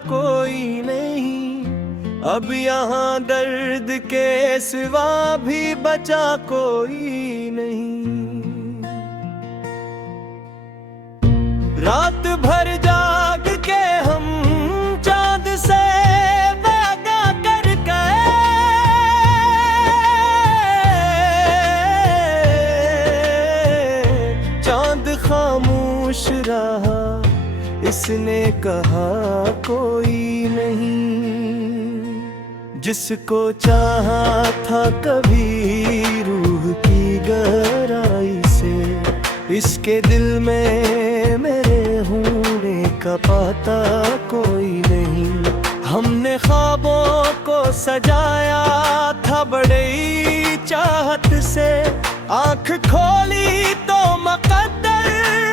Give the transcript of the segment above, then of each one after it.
कोई नहीं, अब यहाँ दर्द के सिवा भी बचा कोई नहीं। रात भर जाग के हम चांद से वादा कर गए, चांद खामोश रहा, इसने कहा कोई नहीं। जिसको चाहा था कभी रूह की गहराई से, इसके दिल में मेरे होने का पता कोई नहीं। हमने ख्वाबों को सजाया था बड़ी चाहत से, आंख खोली तो मुकद्दर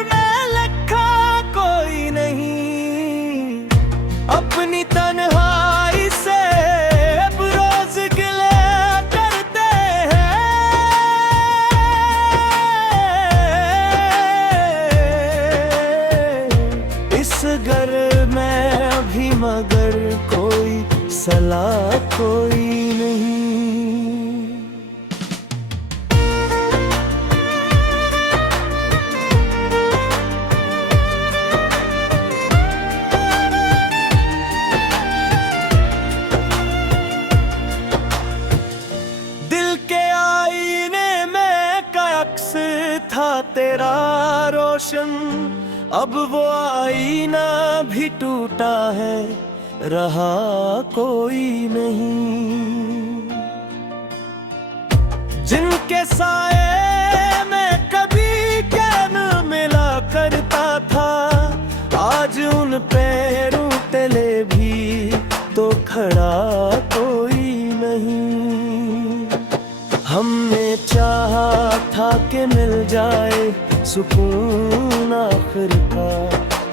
में लिखा कोई नहीं। अपनी तन्हाई से अब रोज गिले करते हैं, इस घर में अभी मगर कोई सलाह कोई नहीं। था तेरा रोशन, अब वो आईना भी टूटा है, रहा कोई नहीं। जिनके साए में कभी ज्ञान मिला करता था, आज उन पैरों तले भी तो खड़ा कोई नहीं। हमने चाहा था कि मिल जाए सुकून आखिर का,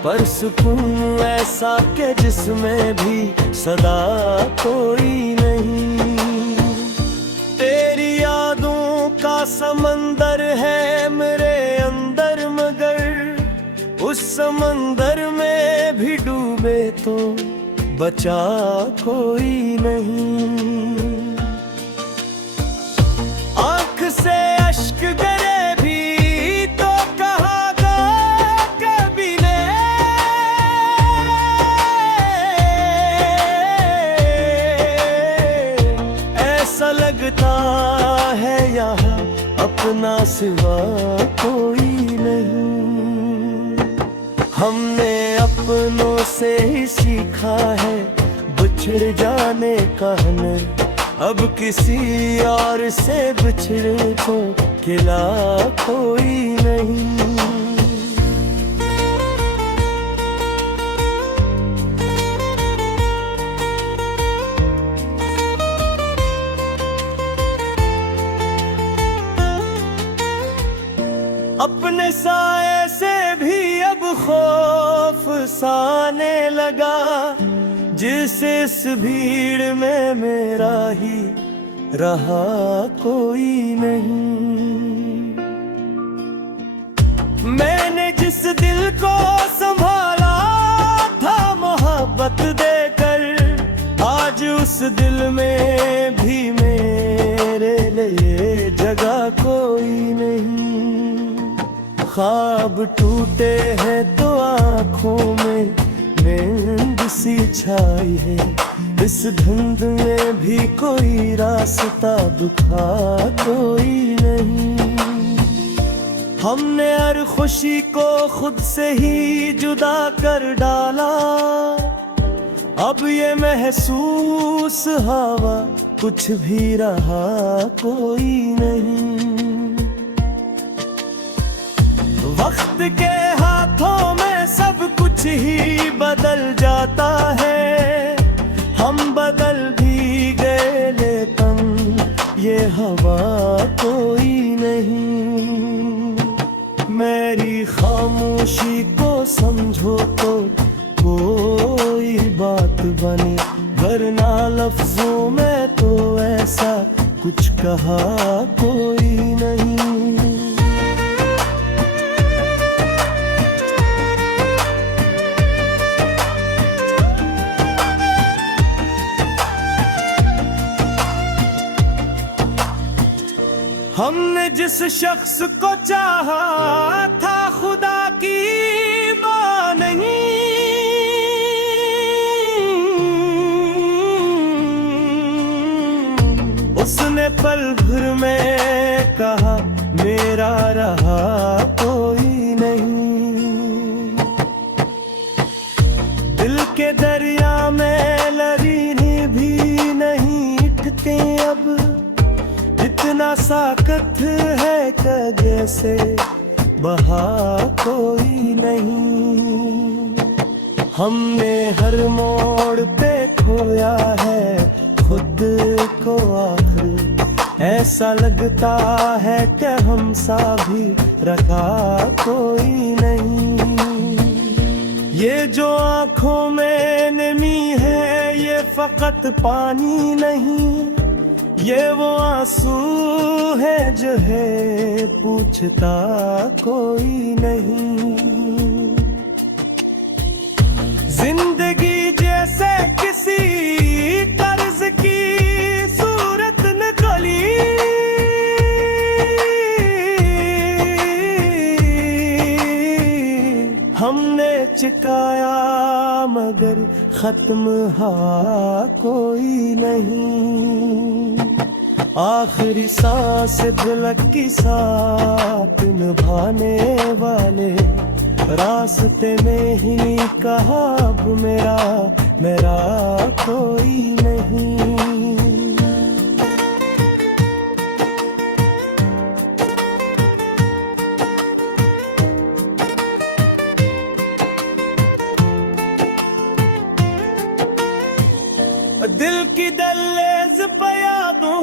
पर सुकून ऐसा कि जिसमें भी सदा कोई नहीं। तेरी यादों का समंदर है मेरे अंदर, मगर उस समंदर में भी डूबे तो बचा कोई नहीं। से अश्क गिरे भी तो कहागा कभी ने, ऐसा लगता है यहाँ अपना सिवा कोई नहीं। हमने अपनों से ही सीखा है बिछड़ जाने का हुनर, अब किसी और से बिछड़े को खिला कोई नहीं। अपने साए से भी अब खौफ साने लगा, जिस इस भीड़ में मेरा ही रहा कोई नहीं। मैंने जिस दिल को संभाला था मोहब्बत देकर, आज उस दिल में भी मेरे लिए जगह कोई नहीं। ख्वाब टूटे हैं तो आँखों में नींद सी छाई है, इस धुंध में भी कोई रास्ता दिखा कोई नहीं। हमने हर खुशी को खुद से ही जुदा कर डाला, अब ये महसूस हवा कुछ भी रहा कोई नहीं। वक्त के हाथों में सब कुछ ही बदल जाता है, हम बदल भी गए लेकिन ये हवा कोई नहीं। मेरी खामोशी को समझो तो कोई बात बने, वरना लफ्जों में तो ऐसा कुछ कहा कोई नहीं। जिस शख्स को चाहा था खुदा की मां नहीं, उसने पल भर में कहा मेरा रहा कोई नहीं। दिल के दरिया में लहरें भी नहीं उठती अब, इतना साकत है कि जैसे बहा कोई नहीं। हमने हर मोड़ पे खोया है खुद को आखिर, ऐसा लगता है कि हम सा भी रखा कोई नहीं। ये जो आँखों में नमी है ये फकत पानी नहीं, ये वो आंसू है जो है पूछता कोई नहीं। जिंदगी जैसे किसी कर्ज की सूरत निकली, हमने चुकाया मगर खत्म हा कोई नहीं। आखिरी सांस तिलक की साथ निभाने वाले रास्ते में ही कहा अब मेरा कोई नहीं। दिल की दहलीज पे यादों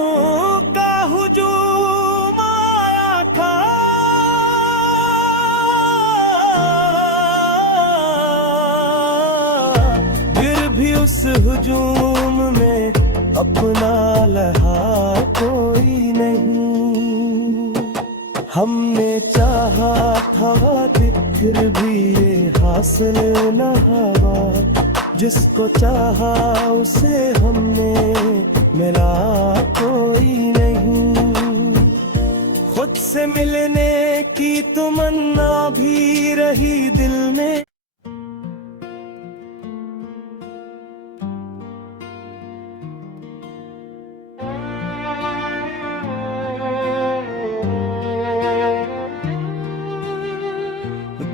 का हुजूम आया था, फिर भी उस हुजूम में अपना लहा कोई नहीं। हमने चाहा था फिर भी ये हासिल न हुआ, जिसको चाहा उसे हमने मिला कोई नहीं। खुद से मिलने की तमन्ना भी रही दिल में,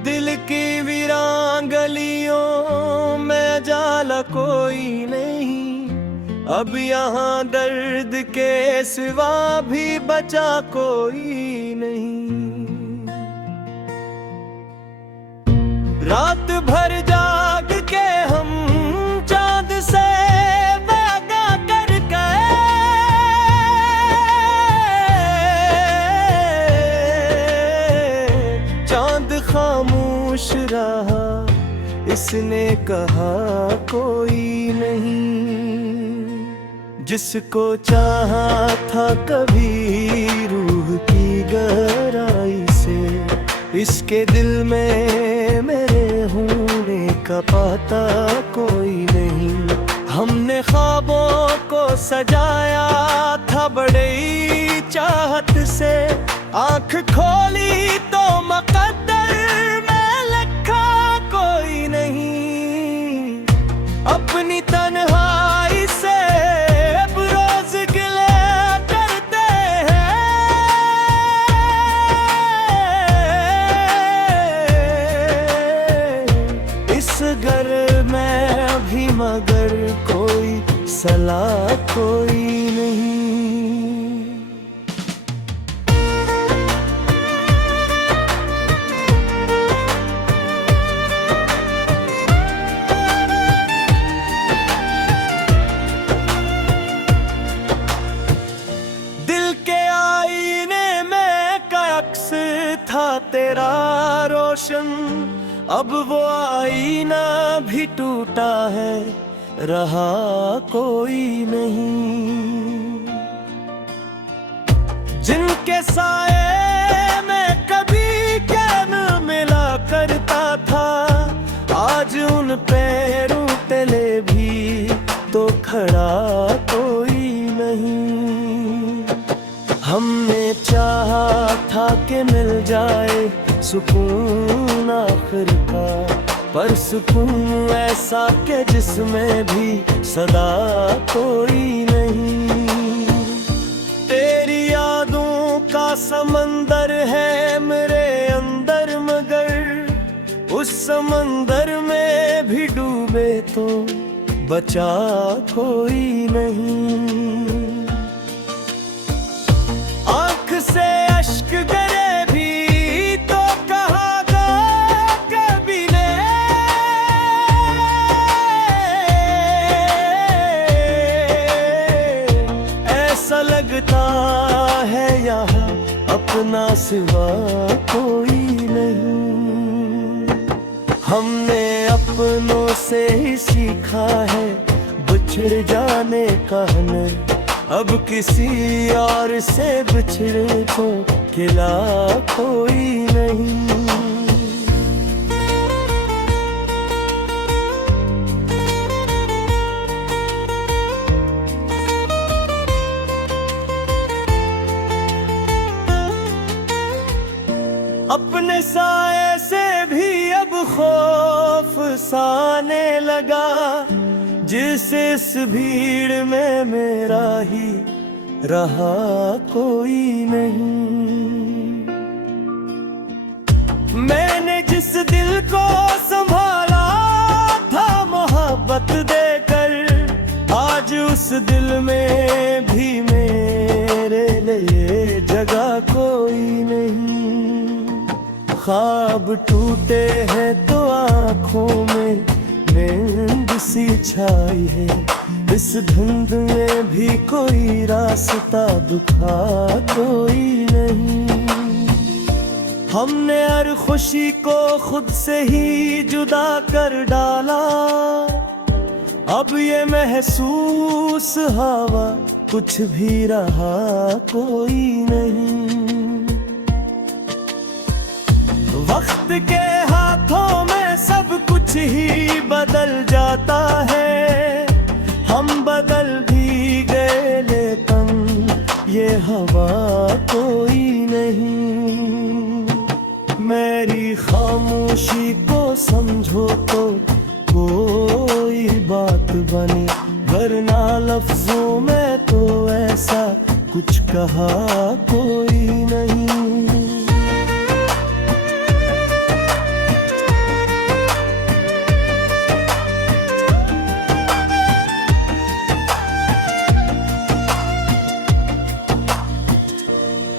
दिल की वीरान गलियों में जाला कोई नहीं। अब यहाँ दर्द के सिवा भी बचा कोई नहीं। रात भर जाग के हम चांद से वादा कर गए, चांद खामोश रहा इसने कहा कोई नहीं। जिसको चाहा था कभी रूह की गहराई से, इसके दिल में मेरे होने का पता कोई नहीं। हमने ख्वाबों को सजाया था बड़ी चाहत से, आंख खोली तो मकद्दर में लिखा कोई नहीं। अपनी तन्हाई से अब रोज गिले करते हैं, इस घर में अभी मगर कोई सलाह कोई नहीं। था तेरा रोशन, अब वो आईना भी टूटा है, रहा कोई नहीं। जिनके साए में कभी क्या न मिला करता था, आज उन पैरों तले भी तो खड़ा कोई नहीं। हमने चाहा के मिल जाए सुकून आखिर का, पर सुकून ऐसा के जिसमें भी सदा कोई नहीं। तेरी यादों का समंदर है मेरे अंदर, मगर उस समंदर में भी डूबे तो बचा कोई नहीं। आँख से अश्क गिरे भी तो कहागा कभी ने, ऐसा लगता है यहाँ अपना सिवा कोई नहीं। हमने अपनों से ही सीखा है बिछड़ जाने का हुनर, अब किसी और से बिछड़े को खिला कोई नहीं। अपने साए से भी अब खौफ साने लगा, जिस इस भीड़ में मेरा ही रहा कोई नहीं। मैंने जिस दिल को संभाला था मोहब्बत देकर, आज उस दिल में भी मेरे लिए जगह कोई नहीं। ख्वाब टूटे हैं तो आँखों में नींद सी छाई है, इस धुंध में भी कोई रास्ता दिखा कोई नहीं। हमने हर खुशी को खुद से ही जुदा कर डाला, अब ये महसूस हवा कुछ भी रहा कोई नहीं। वक्त के हाथों में सब कुछ ही बदल जाता है, हम बदल भी गए लेकिन ये हवा कोई नहीं। मेरी खामोशी को समझो तो कोई बात बने, वरना लफ्जों में तो ऐसा कुछ कहा कोई नहीं।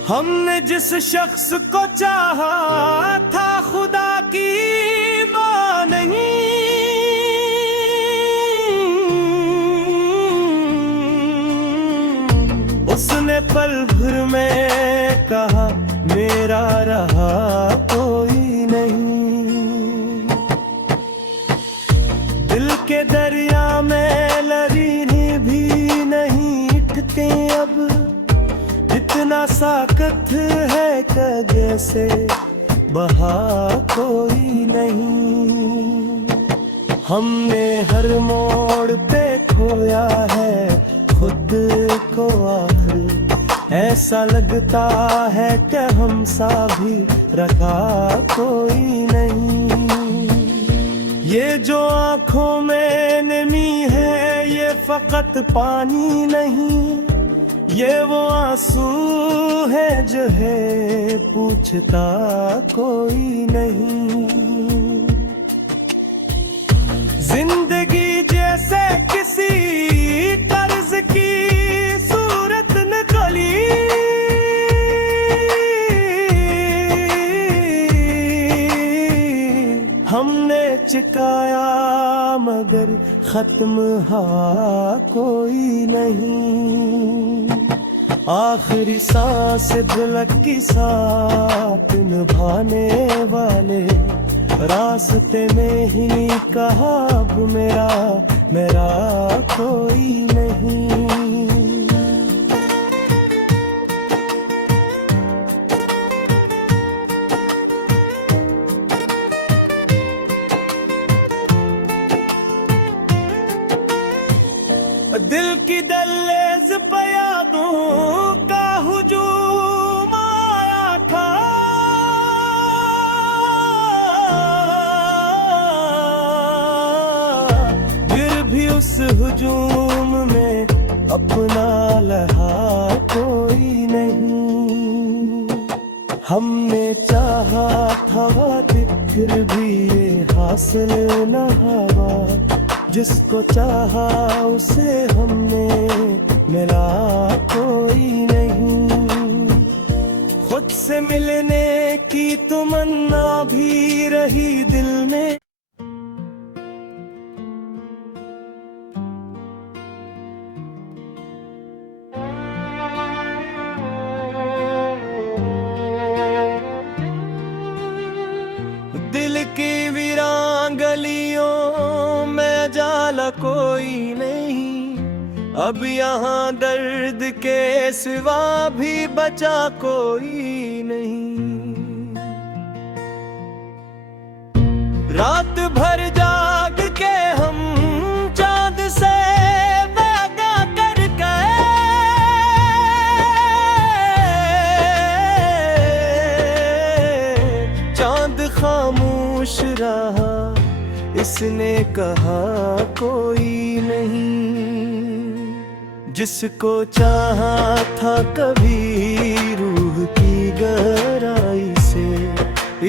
हमने जिस शख्स को चाहा था खुदा की मां नहीं, उसने पल भर में कहा मेरा रहा कोई नहीं। दिल के दरिया में लहरें भी नहीं उठती अब, इतना साकत है कि जैसे बहा कोई नहीं। हमने हर मोड़ पे खोया है खुद को आखिर, ऐसा लगता है कि हम सा भी रखा कोई नहीं। ये जो आँखों में नमी है ये फकत पानी नहीं, ये वो आंसू है जो है पूछता कोई नहीं। जिंदगी जैसे किसी कर्ज की सूरत निकली, हमने चुकाया मगर खत्म हा कोई नहीं। आखिरी सांस दिलक की साथ निभाने वाले, रास्ते में ही कहा अब मेरा कोई नहीं। दिल की दहलीज पे यादों का हुजूम आया था, हुजूम में अपना लहा कोई नहीं। हमने चाहा था वादे फिर भी ये हासिल न हुआ, जिसको चाहा उसे हमने मिला कोई नहीं। खुद से मिलने की तमन्ना भी रही दिल में, दिल की वीरान गलियों में जाला कोई नहीं। अब यहाँ दर्द के सिवा भी बचा कोई नहीं। रात भर जाग के हम चांद से वादा कर गए, चांद खामोश रहा, इसने कहा कोई नहीं। जिसको चाहा था कभी रूह की गहराई से,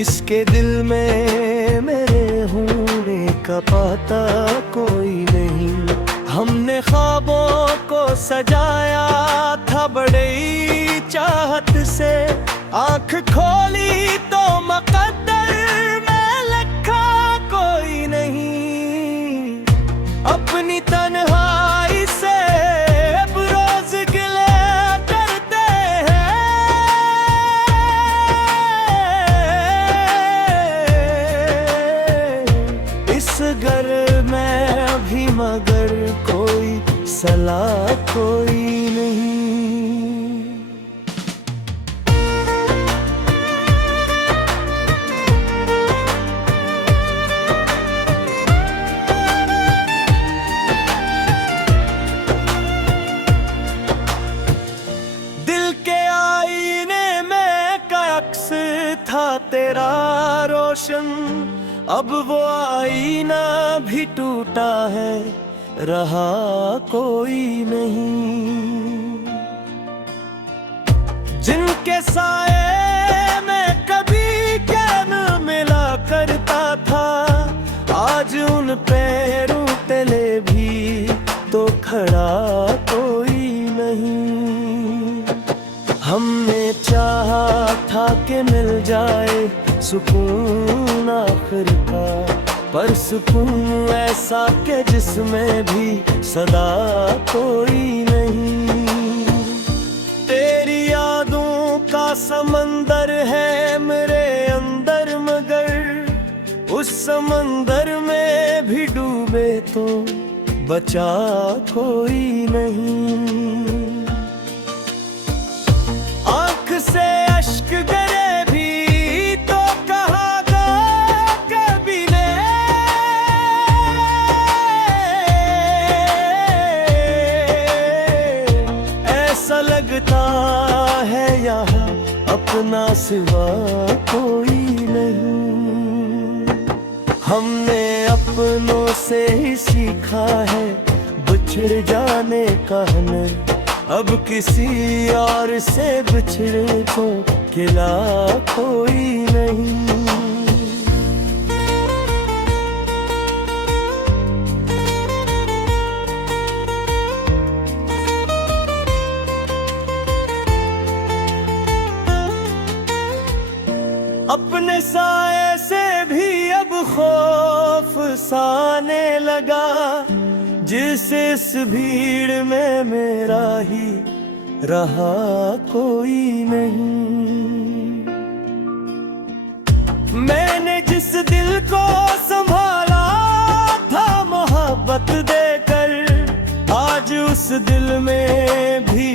इसके दिल में मेरे होने का पता कोई नहीं। हमने ख्वाबों को सजाया था बड़े चाहत से, आँख खोली तो मुकद्दर में लिखा कोई नहीं। अपनी तन्हाई से रोज गिले करते हैं, इस घर में अभी मगर कोई सलाह कोई नहीं। था तेरा रोशन, अब वो आईना भी टूटा है, रहा कोई नहीं। जिनके साए में कभी कैन मिला करता था, आज उन पैरों तले भी तो खड़ा कोई नहीं। हमने चाहा था कि मिल जाए सुकून आखिर का, पर सुकून ऐसा कि जिसमें भी सदा कोई नहीं। तेरी यादों का समंदर है मेरे अंदर, मगर उस समंदर में भी डूबे तो बचा कोई नहीं। से अश्क गिरे भी तो कहागा कभी ने, ऐसा लगता है यहाँ अपना सिवा कोई नहीं। हमने अपनों से ही सीखा है बिछड़ जाने का हुनर, अब किसी और से बिछड़े को खिला कोई नहीं। अपने साए से भी अब खौफ साने लगा, जिस इस भीड़ में मेरा ही रहा कोई नहीं। मैंने जिस दिल को संभाला था मोहब्बत देकर, आज उस दिल में भी